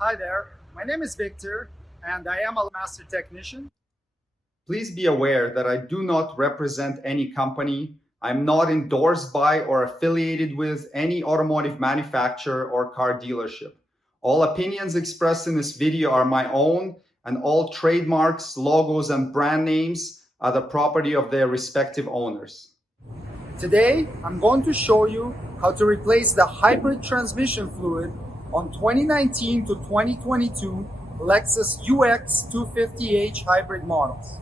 Hi there, my name is Victor and I am a master technician. Please be aware that I do not represent any company. I'm not endorsed by or affiliated with any automotive manufacturer or car dealership. All opinions expressed in this video are my own, and all trademarks, logos, and brand names are the property of their respective owners. Today, I'm going to show you how to replace the hybrid transmission fluid on 2019 to 2022 Lexus UX250h hybrid models.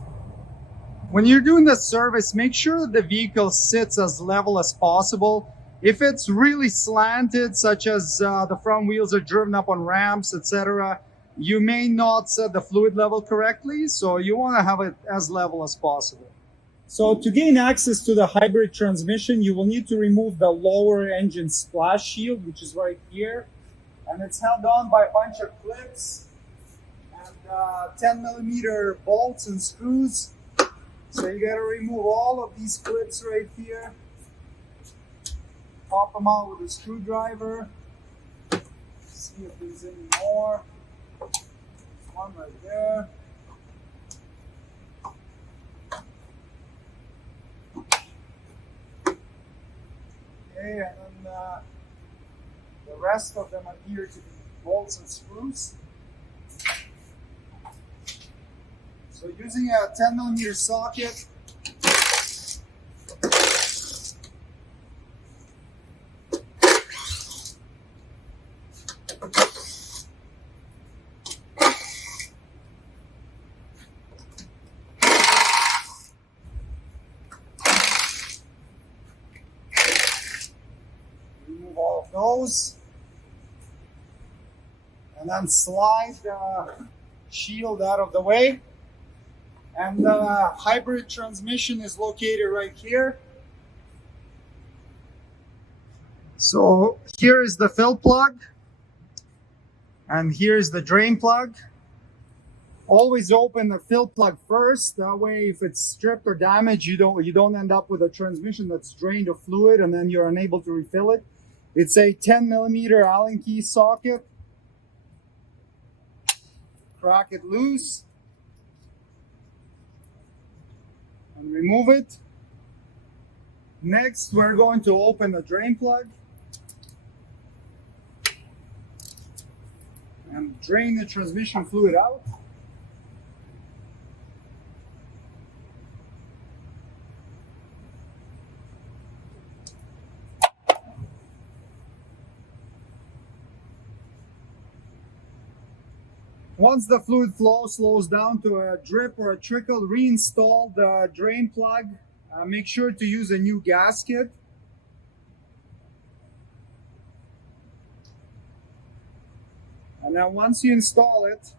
When you're doing the service, make sure that the vehicle sits as level as possible. If it's really slanted, such as the front wheels are driven up on ramps, etc., you may not set the fluid level correctly, so you want to have it as level as possible. So to gain access to the hybrid transmission, you will need to remove the lower engine splash shield, which is right here. And it's held on by a bunch of clips and 10mm bolts and screws. So you gotta remove all of these clips right here. Pop them out with a screwdriver. See if there's any more. There's one right there. Okay, and then the rest of them adhere to the bolts and screws. So using a 10mm socket, remove all of those, and then slide the shield out of the way. And the hybrid transmission is located right here. So here is the fill plug, and here's the drain plug. Always open the fill plug first. That way, if it's stripped or damaged, you don't end up with a transmission that's drained of fluid, and then you're unable to refill it. It's a 10mm Allen key socket. Crack it loose and remove it. Next, we're going to open the drain plug and drain the transmission fluid out. Once the fluid flow slows down to a drip or a trickle, reinstall the drain plug. Make sure to use a new gasket. And then once you install it,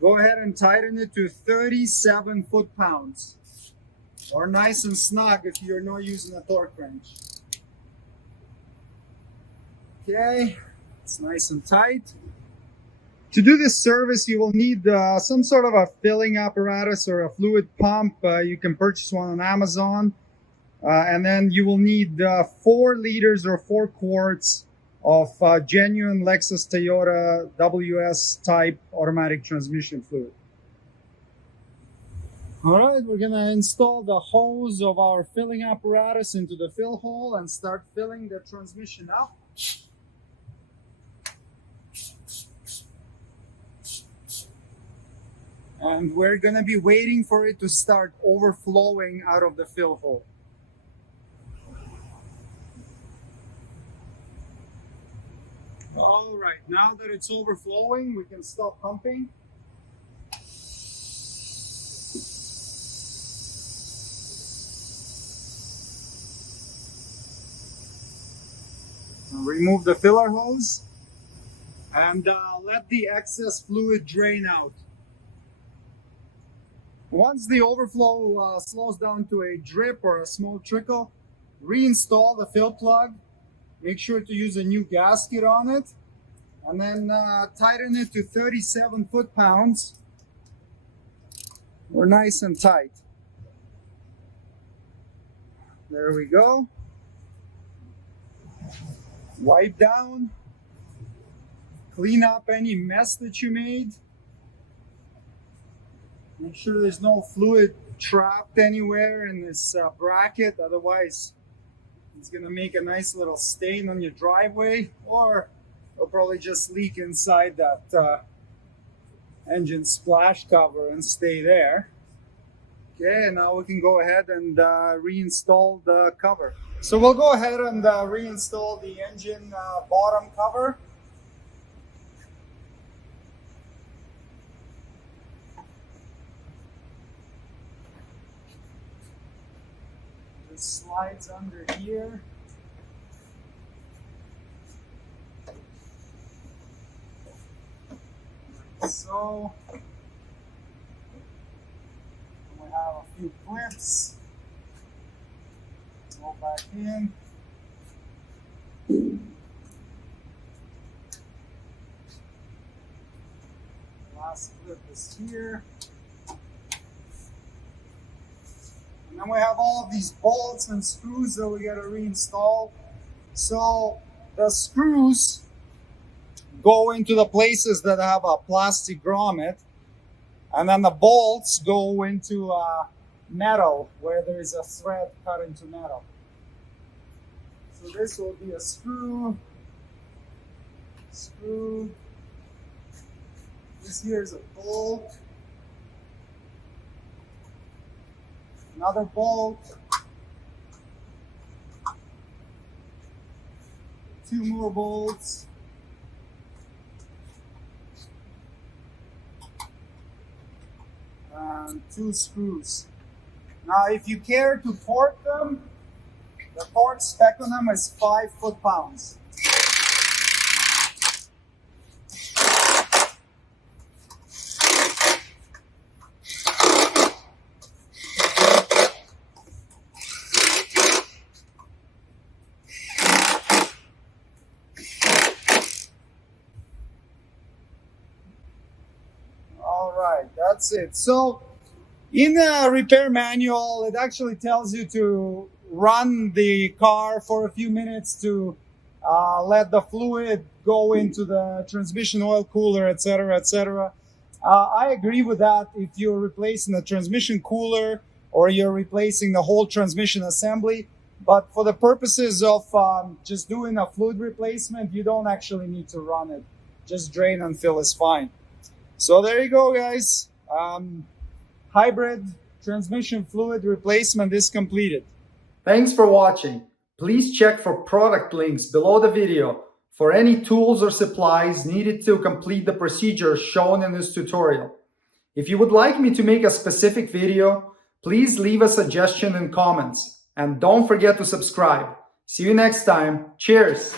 go ahead and tighten it to 37 foot-pounds, or nice and snug if you're not using a torque wrench. Okay, it's nice and tight. To do this service, you will need some sort of a filling apparatus or a fluid pump. You can purchase one on Amazon. And then you will need 4 liters or 4 quarts of genuine Lexus Toyota WS type automatic transmission fluid. All right, we're gonna install the hose of our filling apparatus into the fill hole and start filling the transmission up. And we're gonna be waiting for it to start overflowing out of the fill hole. All right, now that it's overflowing, we can stop pumping. Remove the filler hose and let the excess fluid drain out. Once the overflow slows down to a drip or a small trickle, reinstall the fill plug. Make sure to use a new gasket on it, and then tighten it to 37 foot-pounds. We're nice and tight. There we go. Wipe down, clean up any mess that you made. Make sure there's no fluid trapped anywhere in this bracket, otherwise it's gonna make a nice little stain on your driveway, or it'll probably just leak inside that engine splash cover and stay there. Okay, now we can go ahead and reinstall the cover. So we'll go ahead and reinstall the engine bottom cover. It slides under here. Like so. We have a few clips. Go back in. Last clip is here. And then we have all of these bolts and screws that we got to reinstall. So the screws go into the places that have a plastic grommet, and then the bolts go into metal where there is a thread cut into metal. So this will be a screw. This here is a bolt. Another bolt. Two more bolts. And two screws. Now, if you care to torque them, the torque spec on them is 5 foot-pounds. All right, that's it. So in the repair manual, it actually tells you to run the car for a few minutes to let the fluid go into the transmission oil cooler, etc., etc. I agree with that if you're replacing the transmission cooler or you're replacing the whole transmission assembly. But for the purposes of just doing a fluid replacement, you don't actually need to run it. Just drain and fill is fine. So there you go, guys. Hybrid transmission fluid replacement is completed. Thanks for watching. Please check for product links below the video for any tools or supplies needed to complete the procedure shown in this tutorial. If you would like me to make a specific video, please leave a suggestion in comments. And don't forget to subscribe. See you next time. Cheers!